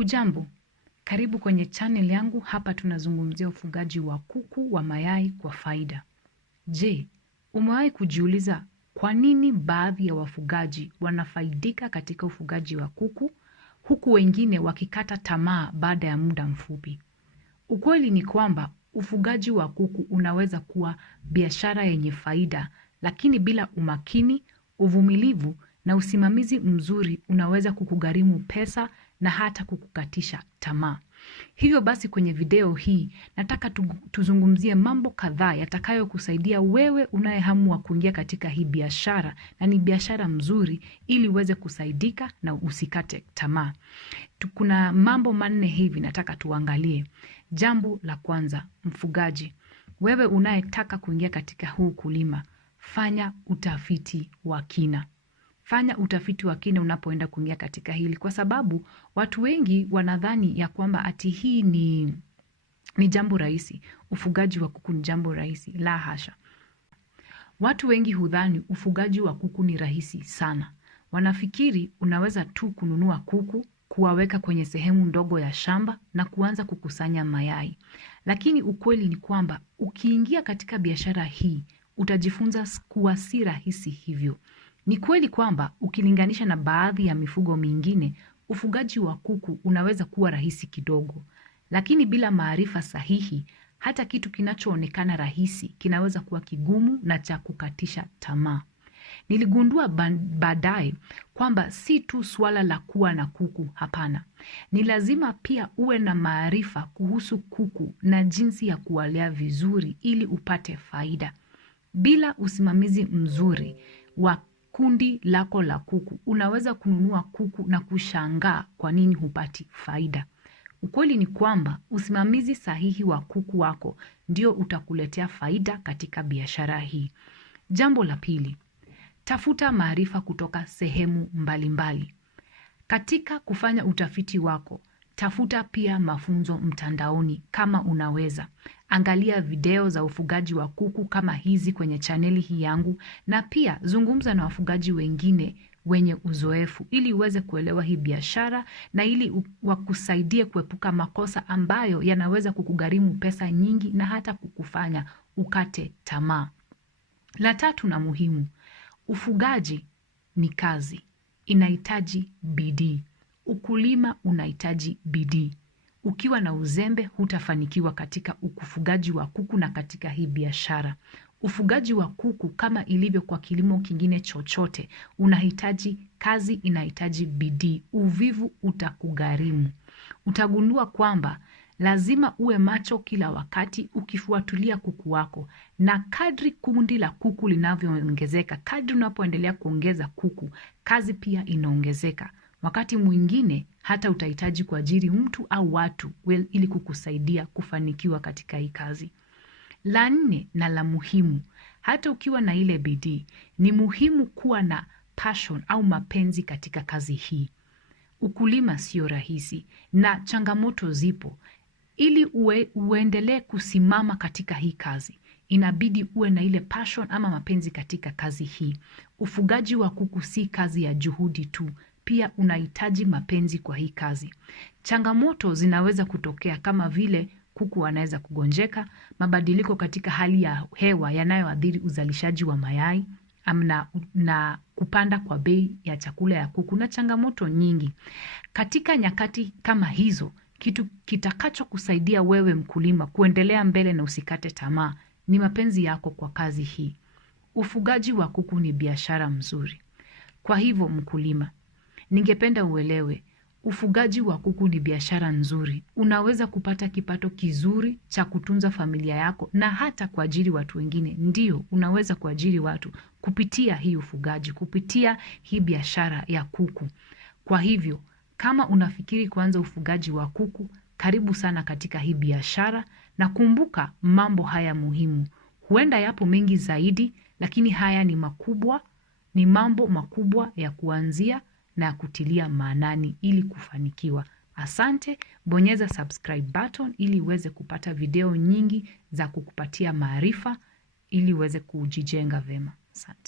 Ujambo, karibu kwenye channel yangu. Hapa tunazungumzia ufugaji wa kuku wa mayai kwa faida. Je, umewahi kujiuliza kwa nini baadhi ya wafugaji wanafaidika katika ufugaji wa kuku, huku wengine wakikata tamaa baada ya muda mfupi? Ukweli ni kwamba ufugaji wa kuku unaweza kuwa biashara yenye faida, lakini bila umakini, uvumilivu na usimamizi mzuri unaweza kukugharimu pesa na hata kukukatisha tamaa. Hivyo basi kwenye video hii nataka tuzungumzie mambo kadhaa yatakayo kusaidia wewe unayehamua kuingia katika hii biashara, na ni biashara mzuri ili uweze kusaidika na usikate tamaa. Kuna mambo manne hivi nataka tuangalie. Jambo la kwanza, mfugaji. Wewe unayetaka kuingia katika huu kulima, fanya utafiti wa kina. Fanya utafiti wa kina unapoenda kuingia katika hili, kwa sababu watu wengi wanadhani ya kwamba ati hii ni jambo rahisi. Ufugaji wa kuku ni jambo rahisi. La hasha. Watu wengi hudhani ufugaji wa kuku ni rahisi sana. Wanafikiri unaweza tu kununua kuku, kuwaweka kwenye sehemu ndogo ya shamba na kuanza kukusanya mayai. Lakini ukweli ni kwamba ukiingia katika biashara hii, utajifunza kuwa si rahisi hivyo. Ni kweli kwamba ukilinganisha na baadhi ya mifugo mingine, ufugaji wa kuku unaweza kuwa rahisi kidogo. Lakini bila maarifa sahihi, hata kitu kinachoonekana rahisi kinaweza kuwa kigumu na cha kukatisha tamaa. Niligundua baadaye kwamba si tu swala la kuwa na kuku, hapana. Ni lazima pia uwe na maarifa kuhusu kuku na jinsi ya kuwalea vizuri ili upate faida. Bila usimamizi mzuri wa kundi lako la kuku, unaweza kununua kuku na kushangaa kwa nini hupati faida. Ukweli ni kwamba usimamizi sahihi wa kuku wako ndio utakuletea faida katika biashara hii. Jambo la pili, tafuta maarifa kutoka sehemu mbalimbali. Katika kufanya utafiti wako, tafuta pia mafunzo mtandaoni kama unaweza. Angalia video za ufugaji wa kuku kama hizi kwenye chaneli hii yangu, na pia zungumza na wafugaji wengine wenye uzoefu ili uweze kuelewa hii biashara na ili wakusaidie kuepuka makosa ambayo yanaweza kukugharimu pesa nyingi na hata kukufanya ukate tamaa. La tatu na muhimu, ufugaji ni kazi. Inahitaji bidii. Ukulima unahitaji bidii. Ukiwa na uzembe hutafanikiwa katika ufugaji wa kuku na katika hii biashara. Ufugaji wa kuku kama ilivyo kwa kilimo kingine chochote, unahitaji kazi, inahitaji bidii. Uvivu utakugharimu. Utagundua kwamba lazima uwe macho kila wakati ukifuatilia kuku wako, na kadri kundi la kuku linavyoongezeka, kadri unapoendelea kuongeza kuku, kazi pia inaongezeka. Wakati mwingine hata utahitaji kuajiri mtu au watu ili kukusaidia kufanikiwa katika hii kazi. La nne na la muhimu, hata ukiwa na ile bidii, ni muhimu kuwa na passion au mapenzi katika kazi hii. Ukulima sio rahisi na changamoto zipo. Ili uendelee kusimama katika hii kazi, inabidi uwe na ile passion ama mapenzi katika kazi hii. Ufugaji wa kuku si kazi ya juhudi tu, pia unahitaji mapenzi kwa hii kazi. Changamoto zinaweza kutokea kama vile kuku wanaweza kugonjeka, mabadiliko katika hali ya hewa yanayoathiri uzalishaji wa mayai, na kupanda kwa bei ya chakula ya kuku, na changamoto nyingi. Katika nyakati kama hizo, kitu kitakacho kusaidia wewe mkulima kuendelea mbele na usikate tamaa ni mapenzi yako kwa kazi hii. Ufugaji wa kuku ni biashara mzuri. Kwa hivyo mkulima, ningependa uelewe, ufugaji wa kuku ni biashara nzuri. Unaweza kupata kipato kizuri cha kutunza familia yako na hata kuajiri watu wengine. Ndio, unaweza kuajiri watu kupitia hii ufugaji, kupitia hii biashara ya kuku. Kwa hivyo, kama unafikiri kuanza ufugaji wa kuku, karibu sana katika hii biashara, na kumbuka mambo haya muhimu. Huenda yapo mengi zaidi, lakini haya ni mambo makubwa ya kuanzia na ya kutilia maanani ili kufanikiwa. Asante, bonyeza subscribe button ili uweze kupata video nyingi za kukupatia maarifa ili uweze kujijenga vema. Asante.